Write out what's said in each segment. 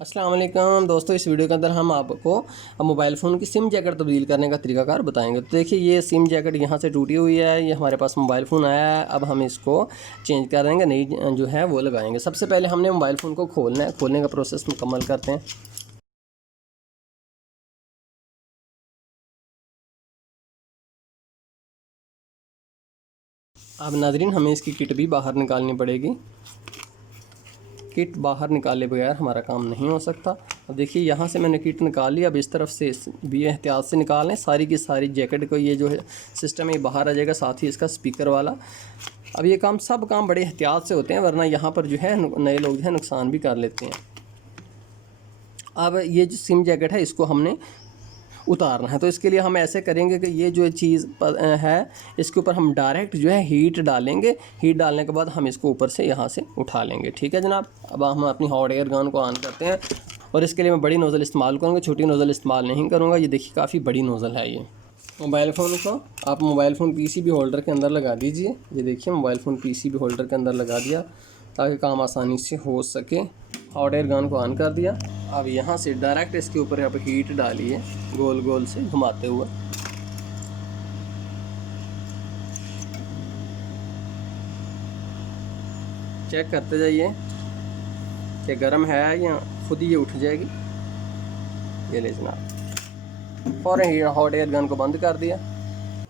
अस्सलाम वालेकुम दोस्तों, इस वीडियो के अंदर हम आपको मोबाइल फ़ोन की सिम जैकेट तब्दील करने का तरीकाकार बताएंगे। तो देखिए, ये सिम जैकेट यहाँ से टूटी हुई है। ये हमारे पास मोबाइल फ़ोन आया है। अब हम इसको चेंज कर देंगे, नई जो है वो लगाएंगे। सबसे पहले हमने मोबाइल फ़ोन को खोलना है। खोलने का प्रोसेस मुकम्मल करते हैं। अब नाज़रीन, हमें इसकी किट भी बाहर निकालनी पड़ेगी। किट बाहर निकाले बगैर हमारा काम नहीं हो सकता। अब देखिए, यहाँ से मैंने किट निकाल ली। अब इस तरफ से भी एहतियात से निकालें। सारी की सारी जैकेट को ये जो है सिस्टम है बाहर आ जाएगा, साथ ही इसका स्पीकर वाला। अब ये सब काम बड़े एहतियात से होते हैं, वरना यहाँ पर जो है नए लोग जो है नुकसान भी कर लेते हैं। अब ये जो सिम जैकेट है, इसको हमने उतारना है। तो इसके लिए हम ऐसे करेंगे कि ये जो चीज़ है, इसके ऊपर हम डायरेक्ट जो है हीट डालेंगे। हीट डालने के बाद हम इसको ऊपर से यहाँ से उठा लेंगे। ठीक है जनाब। अब हम अपनी हॉट एयर गन को ऑन करते हैं और इसके लिए मैं बड़ी नोज़ल इस्तेमाल करूँगा, छोटी नोज़ल इस्तेमाल नहीं करूँगा। ये देखिए, काफ़ी बड़ी नोज़ल है। ये मोबाइल फ़ोन को आप मोबाइल फ़ोन पीसीबी होल्डर के अंदर लगा दीजिए। ये देखिए, मोबाइल फ़ोन पीसीबी होल्डर के अंदर लगा दिया ताकि काम आसानी से हो सके। हॉट एयर गन को ऑन कर दिया। अब यहाँ से डायरेक्ट इसके ऊपर आप हीट डालिए, गोल गोल से घुमाते हुए। चेक करते जाइए कि गर्म है या खुद ही ये उठ जाएगी। ये ले जनाब, फ़ौरन हॉट एयर गन को बंद कर दिया।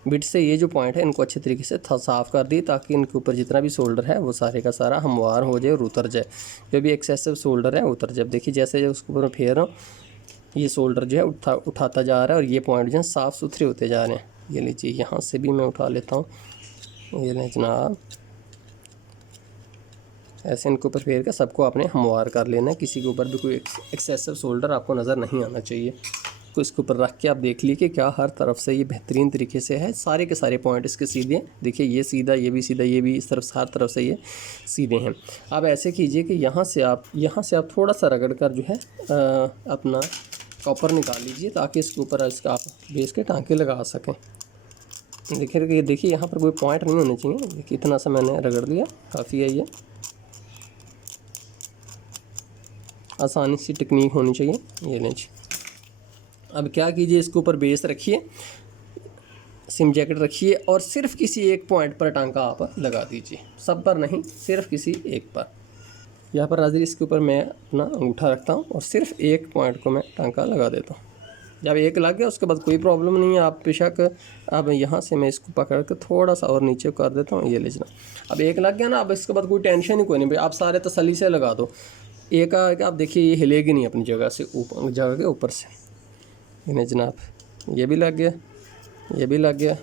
बिट से ये जो पॉइंट है, इनको अच्छे तरीके से साफ़ कर दिए ताकि इनके ऊपर जितना भी सोल्डर है वो सारे का सारा हमवार हो जाए और उतर जाए। जो भी एक्सेसिव सोल्डर है उतर जाए। देखिए, जैसे जो उसके ऊपर फेर रहा हूँ, ये सोल्डर जो है उठाता जा रहा है और ये पॉइंट जो है साफ़ सुथरे होते जा रहे हैं। ये लीजिए, यहाँ से भी मैं उठा लेता हूँ। ये लें जनाब, ऐसे इनके ऊपर फेर कर सबको आपने हमवार कर लेना है। किसी के ऊपर भी कोई एक्सेसिव सोल्डर आपको नज़र नहीं आना चाहिए। तो इसके ऊपर रख के आप देख लीजिए कि क्या हर तरफ से ये बेहतरीन तरीके से है। सारे के सारे पॉइंट इसके सीधे हैं। देखिए, ये सीधा, ये भी सीधा, ये भी इस तरफ, हर तरफ से ये सीधे हैं। अब ऐसे कीजिए कि यहाँ से आप थोड़ा सा रगड़ कर जो है अपना कॉपर निकाल लीजिए ताकि इसके ऊपर इसका आप बेस के टाँके लगा सकें। देखिए, यहाँ पर कोई पॉइंट नहीं होने चाहिए। देखिए, इतना सा मैंने रगड़ दिया, काफ़ी है। ये आसानी सी टेक्निक होनी चाहिए। ये लें जी। अब क्या कीजिए, इसके ऊपर बेस रखिए, सिम जैकेट रखिए और सिर्फ किसी एक पॉइंट पर टांका आप लगा दीजिए। सब पर नहीं, सिर्फ किसी एक पर। यहाँ पर नाज़रीन, इसके ऊपर मैं अपना अंगूठा रखता हूँ और सिर्फ एक पॉइंट को मैं टांका लगा देता हूँ। जब एक लग गया, उसके बाद कोई प्रॉब्लम नहीं है। आप बेशक अब यहाँ से मैं इसको पकड़ कर थोड़ा सा और नीचे कर देता हूँ। ये ले जाना। अब एक लग गया ना, अब इसके बाद कोई टेंशन ही कोई नहीं भाई। आप सारे तसल्ली से लगा दो। एक आप देखिए, ये हिलेगी नहीं अपनी जगह से, जगह के ऊपर से। इन्हें जनाब, ये भी लग गया, ये भी लग गया,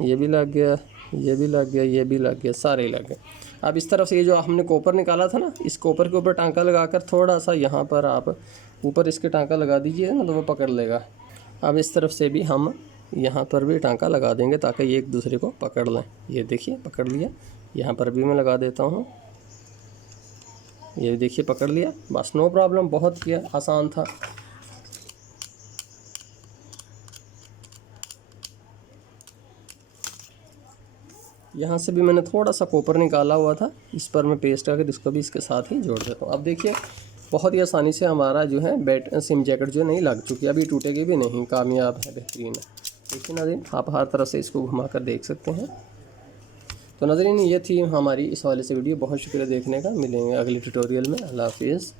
ये भी लग गया, ये भी लग गया, ये भी लग गया, सारे लग गए। अब इस तरफ से ये जो हमने कॉपर निकाला था ना, इस कॉपर के ऊपर टांका लगाकर थोड़ा सा यहाँ पर आप ऊपर इसके टांका लगा दीजिए ना, तो वो पकड़ लेगा। अब इस तरफ से भी हम यहाँ पर भी टांका लगा देंगे ताकि ये एक दूसरे को पकड़ लें। ये देखिए, पकड़ लिया। यहाँ पर भी मैं लगा देता हूँ। ये देखिए, पकड़ लिया। बस, नो प्रॉब्लम। बहुत किया, आसान था। यहाँ से भी मैंने थोड़ा सा कॉपर निकाला हुआ था, इस पर मैं पेस्ट करके इसको भी इसके साथ ही जोड़ देता हूँ। अब देखिए, बहुत ही आसानी से हमारा जो है सिम जैकेट जो नहीं लग चुकी, अभी टूटेगी भी नहीं, कामयाब है, बेहतरीन है। देखिए नाज़रीन, आप हर तरफ से इसको घुमा कर देख सकते हैं। तो नाज़रीन, ये थी हमारी इस वाले से वीडियो। बहुत शुक्रिया देखने का। मिलेंगे अगले ट्यूटोरियल में। अल्लाह हाफिज़।